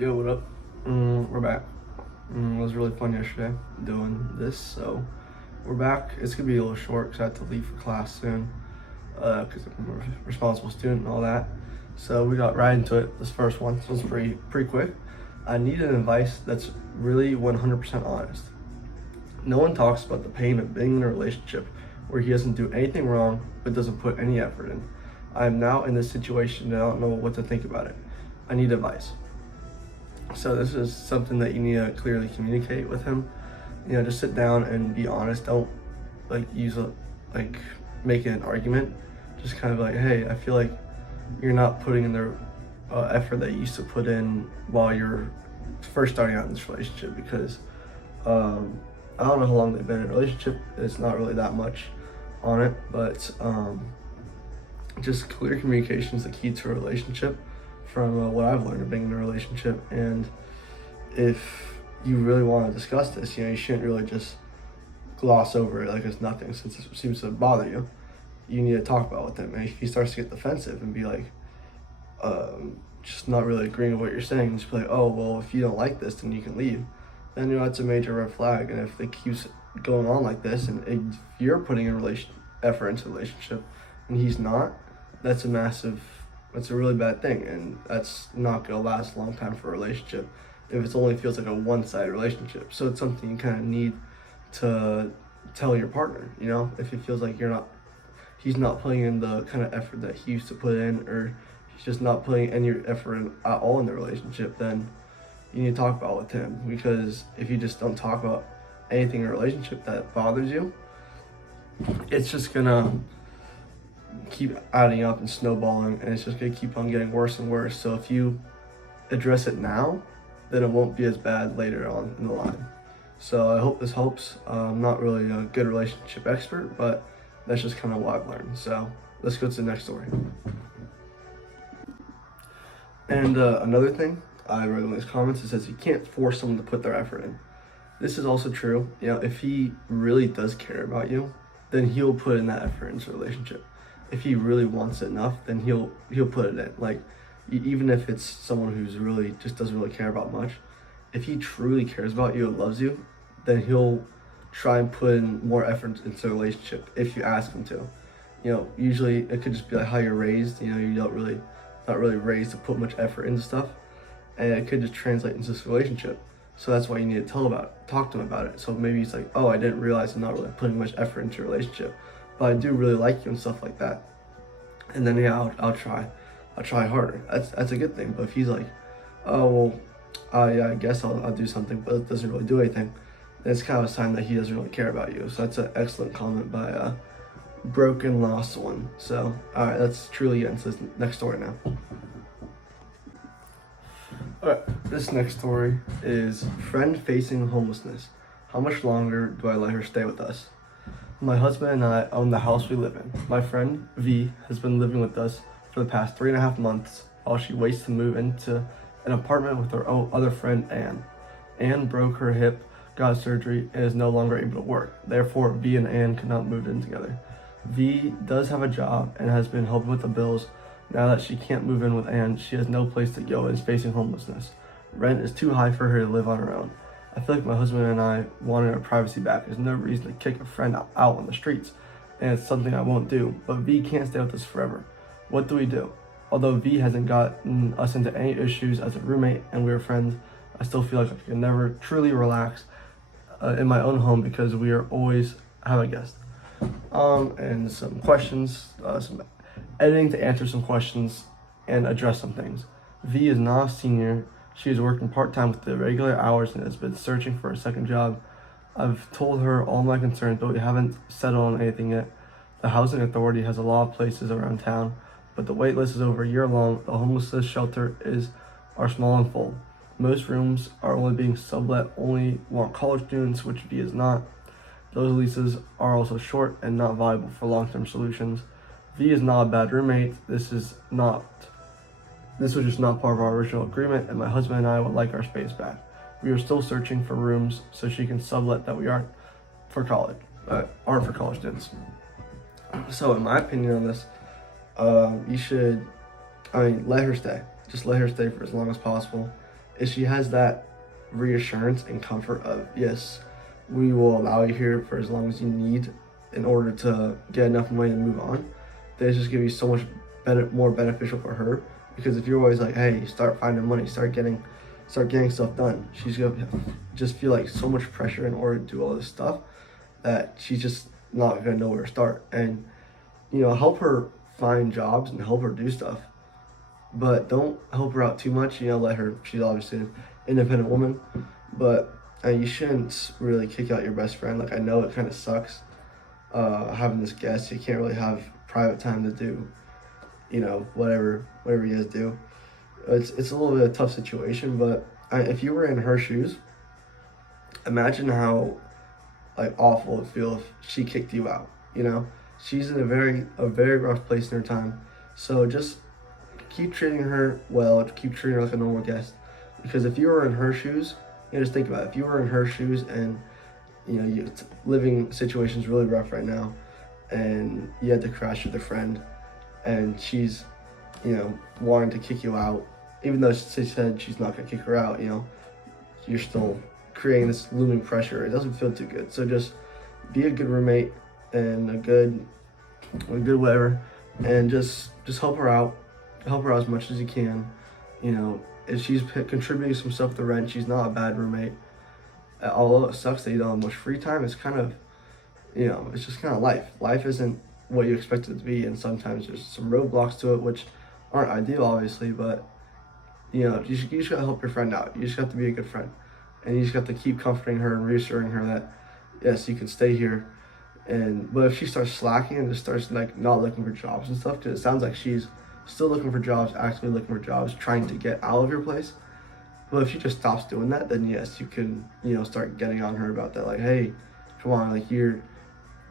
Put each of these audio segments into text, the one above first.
Yo, what up? We're back. It was really fun yesterday doing this, so we're back. It's gonna be a little short because I have to leave for class soon because I'm a responsible student and all that. So we got right into it. This first one, so it's pretty quick. I need an advice that's really 100% honest. No one talks about the pain of being in a relationship where he doesn't do anything wrong but doesn't put any effort in. I am now in this situation and I don't know what to think about it. I need advice. So this is something that you need to clearly communicate with him. Just sit down and be honest. Don't make it an argument. Just kind of like, hey, I feel like you're not putting in the effort that you used to put in while you're first starting out in this relationship. Because I don't know how long they've been in a relationship. It's not really that much on it, but just clear communication is the key to a relationship. From what I've learned of being in a relationship, and if you really want to discuss this, you shouldn't really just gloss over it like it's nothing, since it seems to bother you. You need to talk about it with him, and if he starts to get defensive and be like, just not really agreeing with what you're saying, just be like, oh well, if you don't like this, then you can leave. Then that's a major red flag, and if it keeps going on like this, and if you're putting in effort into the relationship, and he's not, that's a really bad thing, and that's not gonna last a long time for a relationship if it only feels like a one-sided relationship. So it's something you kind of need to tell your partner. If it feels like he's not putting in the kind of effort that he used to put in, or he's just not putting any effort in at all in the relationship, then you need to talk about it with him. Because if you just don't talk about anything in a relationship that bothers you, it's just gonna keep adding up and snowballing, and it's just gonna keep on getting worse and worse. So if you address it now, then it won't be as bad later on in the line. So I hope this helps. I'm not really a good relationship expert, but that's just kind of what I've learned. So let's go to the next story. And another thing I read in his comments, it says you can't force someone to put their effort in. This is also true. If he really does care about you, then he'll put in that effort into a relationship. If he really wants it enough, then he'll put it in. Like, even if it's someone who's really just doesn't really care about much, if he truly cares about you and loves you, then he'll try and put in more effort into a relationship if you ask him to. Usually it could just be like how you're raised. You not really raised to put much effort into stuff, and it could just translate into this relationship. So that's why you need to talk to him about it. So maybe he's like, oh, I didn't realize I'm not really putting much effort into a relationship, but I do really like you and stuff like that. And then I'll try harder. That's a good thing. But if he's like, oh well, I guess I'll do something, but it doesn't really do anything, then it's kind of a sign that he doesn't really care about you. So that's an excellent comment by Broken Lost One. So alright, let's truly get into this next story now. Alright, this next story is friend facing homelessness. How much longer do I let her stay with us? My husband and I own the house we live in. My friend, V, has been living with us for the past 3.5 months while she waits to move into an apartment with her other friend, Anne. Anne broke her hip, got surgery, and is no longer able to work. Therefore, V and Anne could not move in together. V does have a job and has been helping with the bills. Now that she can't move in with Anne, she has no place to go and is facing homelessness. Rent is too high for her to live on her own. I feel like my husband and I wanted our privacy back. There's no reason to kick a friend out on the streets, and it's something I won't do. But V can't stay with us forever. What do we do? Although V hasn't gotten us into any issues as a roommate and we are friends, I still feel like I can never truly relax in my own home because we are always have a guest. And some questions, some editing to answer some questions and address some things. V is not a senior. She is working part-time with the regular hours and has been searching for a second job. I've told her all my concerns, but we haven't settled on anything yet. The housing authority has a lot of places around town, but the wait list is over a year long. The homelessness shelter are small and full. Most rooms are only being sublet, only want college students, which V is not. Those leases are also short and not viable for long-term solutions. V is not a bad roommate. This was just not part of our original agreement, and my husband and I would like our space back. We are still searching for rooms so she can sublet that we aren't for college students. So in my opinion on this, you should, let her stay. Just let her stay for as long as possible. if she has that reassurance and comfort of, yes, we will allow you here for as long as you need in order to get enough money to move on, then it's just gonna be so much more beneficial for her. Because if you're always like, hey, start finding money, start getting stuff done, she's gonna just feel like so much pressure in order to do all this stuff that she's just not gonna know where to start. And help her find jobs and help her do stuff, but don't help her out too much. Let her. She's obviously an independent woman, but you shouldn't really kick out your best friend. Like, I know it kind of sucks having this guest. You can't really have private time to do, whatever you guys do. It's a little bit of a tough situation, but if you were in her shoes, imagine how awful it'd feel if she kicked you out. She's in a very rough place in her time. So just keep treating her well, keep treating her like a normal guest. Because if you were in her shoes, just think about it. If you were in her shoes and you living situation's really rough right now, and you had to crash with a friend, and she's wanting to kick you out, even though she said she's not gonna kick her out, you're still creating this looming pressure. It doesn't feel too good. So just be a good roommate and a good whatever, and just help her out as much as you can. If she's contributing some stuff to rent, she's not a bad roommate. Although it sucks that you don't have much free time, it's kind of it's just kind of life isn't what you expect it to be, and sometimes there's some roadblocks to it which aren't ideal, obviously, but you just gotta help your friend out. You just have to be a good friend, and you just have to keep comforting her and reassuring her that yes, you can stay here. But if she starts slacking and just starts not looking for jobs and stuff, because it sounds like she's still looking for jobs, actively looking for jobs, trying to get out of your place. But if she just stops doing that, then yes, you can start getting on her about that. Like, hey, come on, you're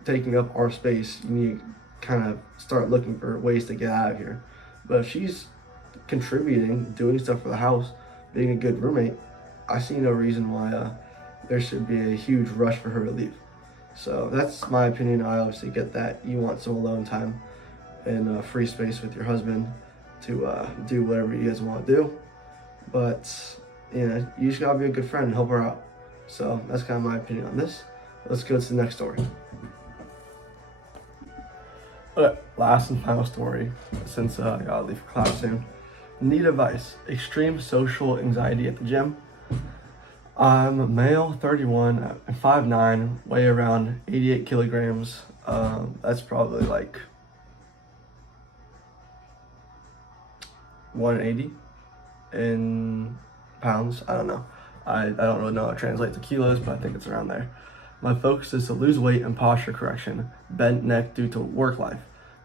taking up our space. You need to kind of start looking for ways to get out of here. But if she's contributing, doing stuff for the house, being a good roommate, I see no reason why there should be a huge rush for her to leave. So that's my opinion. I obviously get that you want some alone time and free space with your husband to do whatever you guys want to do. But you just gotta be a good friend and help her out. So that's kind of my opinion on this. Let's go to the next story. Okay, last and final story, since I gotta leave for class soon. Need advice. Extreme social anxiety at the gym. I'm a male, 31, 5'9", weigh around 88 kilograms. That's probably 180 in pounds. I don't know. I don't really know how to translate to kilos, but I think it's around there. My focus is to lose weight and posture correction, bent neck due to work life.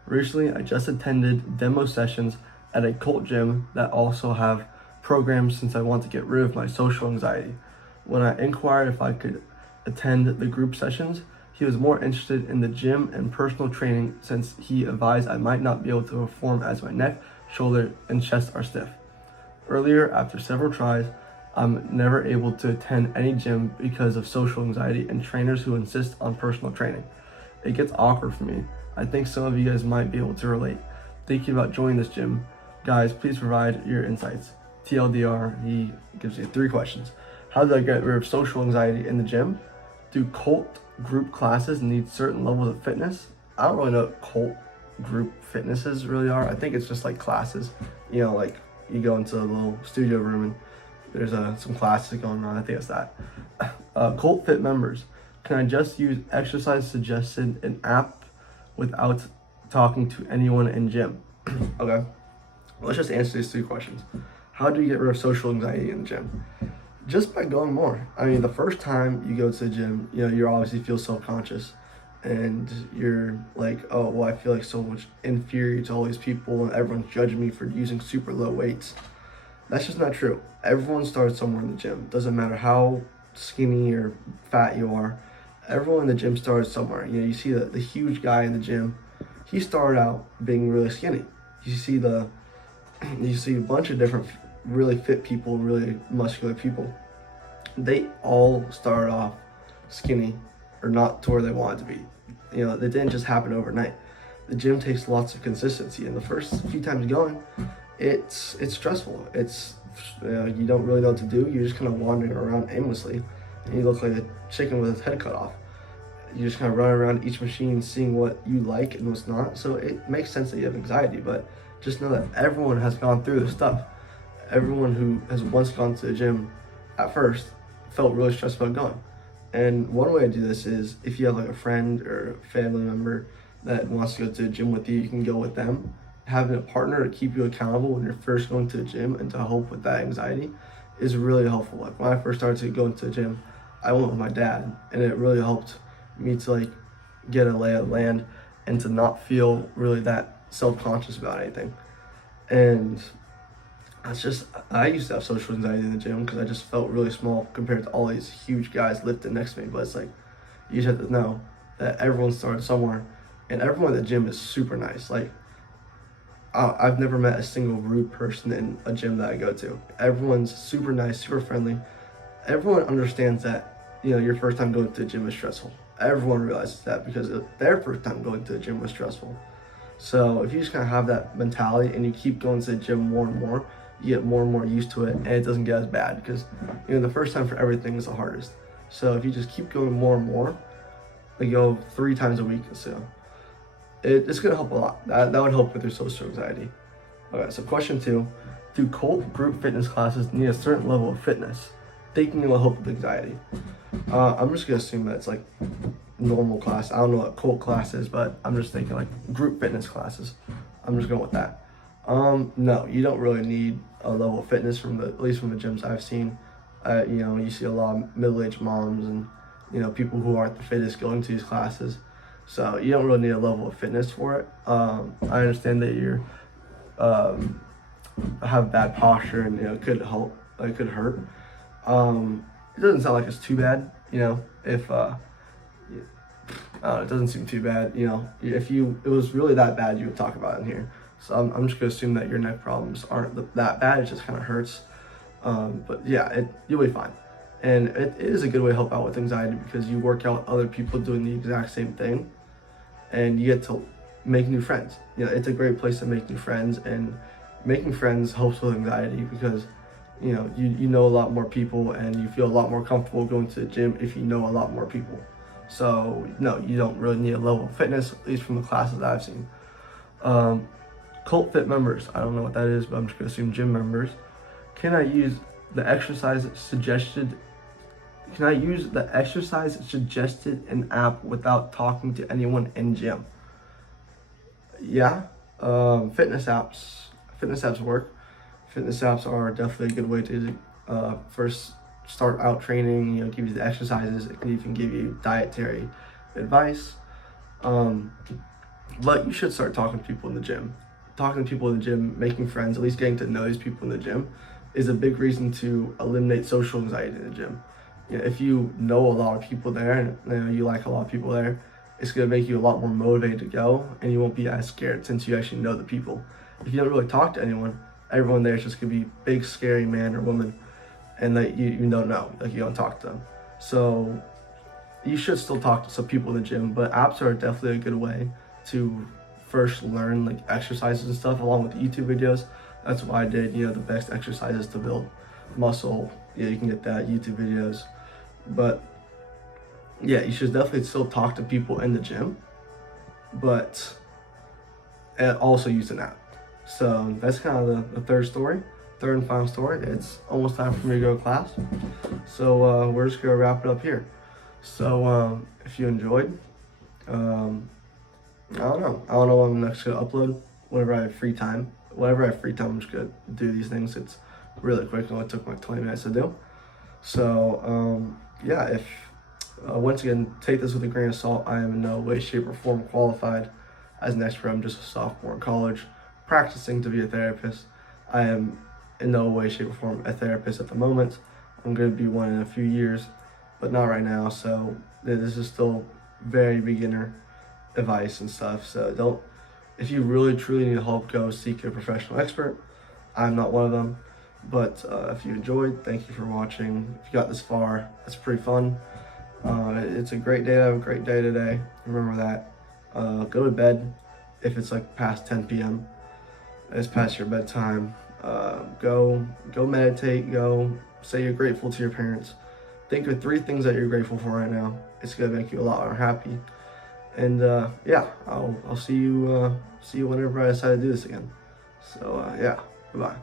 Recently, I just attended demo sessions at a cult gym that also have programs since I want to get rid of my social anxiety. When I inquired if I could attend the group sessions, he was more interested in the gym and personal training since he advised I might not be able to perform as my neck, shoulder, and chest are stiff. Earlier, after several tries, I'm never able to attend any gym because of social anxiety and trainers who insist on personal training. It gets awkward for me. I think some of you guys might be able to relate. Thinking about joining this gym, guys, please provide your insights. TLDR, he gives you 3 questions. How do I get rid of social anxiety in the gym? Do cult group classes need certain levels of fitness? I don't really know what cult group fitnesses really are. I think it's just classes. You go into a little studio room and there's some classes going on. I think it's that. Cult Fit members. Can I just use exercise suggested in app without talking to anyone in gym? Okay. Let's just answer these 3 questions. How do you get rid of social anxiety in the gym? Just by going more. I mean, the first time you go to the gym, you obviously feel self-conscious and you're like, oh, well, I feel so much inferior to all these people and everyone's judging me for using super low weights. That's just not true. Everyone starts somewhere in the gym. Doesn't matter how skinny or fat you are. Everyone in the gym starts somewhere. You see the huge guy in the gym. He started out being really skinny. You see a bunch of different really fit people, really muscular people. They all started off skinny or not to where they wanted to be. It didn't just happen overnight. The gym takes lots of consistency, and the first few times going, it's stressful. It's you don't really know what to do. You're just kind of wandering around aimlessly, and you look like a chicken with its head cut off. You just kind of run around each machine seeing what you like and what's not. So it makes sense that you have anxiety, but just know that everyone has gone through this stuff. Everyone who has once gone to the gym at first felt really stressed about going. And one way to do this is if you have like a friend or a family member that wants to go to the gym with you, you can go with them. Having a partner to keep you accountable when you're first going to the gym and to help with that anxiety is really helpful. Like when I first started going to the gym, I went with my dad, and it really helped me to like get a lay of the land and to not feel really that self-conscious about anything. And I used to have social anxiety in the gym because I just felt really small compared to all these huge guys lifting next to me. But it's like, you just have to know that everyone started somewhere, and everyone at the gym is super nice. Like, I've never met a single rude person in a gym that I go to. Everyone's super nice, super friendly. Everyone understands that, your first time going to the gym is stressful. Everyone realizes that because their first time going to the gym was stressful. So if you just kind of have that mentality and you keep going to the gym more and more, you get more and more used to it, and it doesn't get as bad because the first time for everything is the hardest. So if you just keep going more and more, like go 3 times a week, so it's gonna help a lot. That would help with your social anxiety. Okay, so question 2: do cult group fitness classes need a certain level of fitness? Thinking it will help with anxiety. I'm just gonna assume that it's like normal class. I don't know what cult class is, but I'm just thinking like group fitness classes. I'm just going with that. No, you don't really need a level of fitness at least from the gyms I've seen. You see a lot of middle-aged moms and people who aren't the fittest going to these classes. So you don't really need a level of fitness for it. I understand that you have bad posture and it could hurt. It doesn't sound like it's too bad, if it doesn't seem too bad, if it was really that bad, you would talk about it in here. So I'm just gonna assume that your neck problems aren't that bad, it just kind of hurts. But yeah, you'll be fine. And it is a good way to help out with anxiety because you work out with other people doing the exact same thing, and you get to make new friends. It's a great place to make new friends, and making friends helps with anxiety because you know a lot more people, and you feel a lot more comfortable going to the gym if you know a lot more people. So no, you don't really need a level of fitness, at least from the classes that I've seen. Cult fit members, I don't know what that is, but I'm just gonna assume gym members. Can I use the exercise suggested in app without talking to anyone in gym? Yeah, fitness apps work. Fitness apps are definitely a good way to first start out training, give you the exercises. It can even give you dietary advice. But you should start talking to people in the gym. Talking to people in the gym, making friends, at least getting to know these people in the gym is a big reason to eliminate social anxiety in the gym. If you know a lot of people there and you like a lot of people there, it's going to make you a lot more motivated to go, and you won't be as scared since you actually know the people. If you don't really talk to anyone, everyone there is just going to be big scary man or woman, and that you don't know, like you don't talk to them. So you should still talk to some people in the gym, but apps are definitely a good way to first learn like exercises and stuff along with YouTube videos. That's what I did, the best exercises to build muscle. Yeah, you can get that, YouTube videos. But yeah, you should definitely still talk to people in the gym, but also use an app. So that's kind of the third and final story. It's almost time for me to go to class. So we're just gonna wrap it up here. So if you enjoyed, I don't know when I'm next gonna upload. Whenever I have free time, I'm just gonna do these things. It's really quick. It only took like 20 minutes to do. So yeah, if once again, take this with a grain of salt. I am in no way, shape, or form qualified as an expert. I'm just a sophomore in college, practicing to be a therapist. I am in no way, shape, or form a therapist at the moment. I'm going to be one in a few years, but not right now. So this is still very beginner advice and stuff. So if you really truly need help, go seek a professional expert. I'm not one of them. But if you enjoyed, thank you for watching. If you got this far, that's pretty fun. It's a great day. I have a great day today. Remember that. Go to bed if it's like past 10 p.m. It's past your bedtime. Go meditate. Go say you're grateful to your parents. Think of 3 things that you're grateful for right now. It's gonna make you a lot more happy. And yeah, I'll see you whenever I decide to do this again. So yeah, goodbye.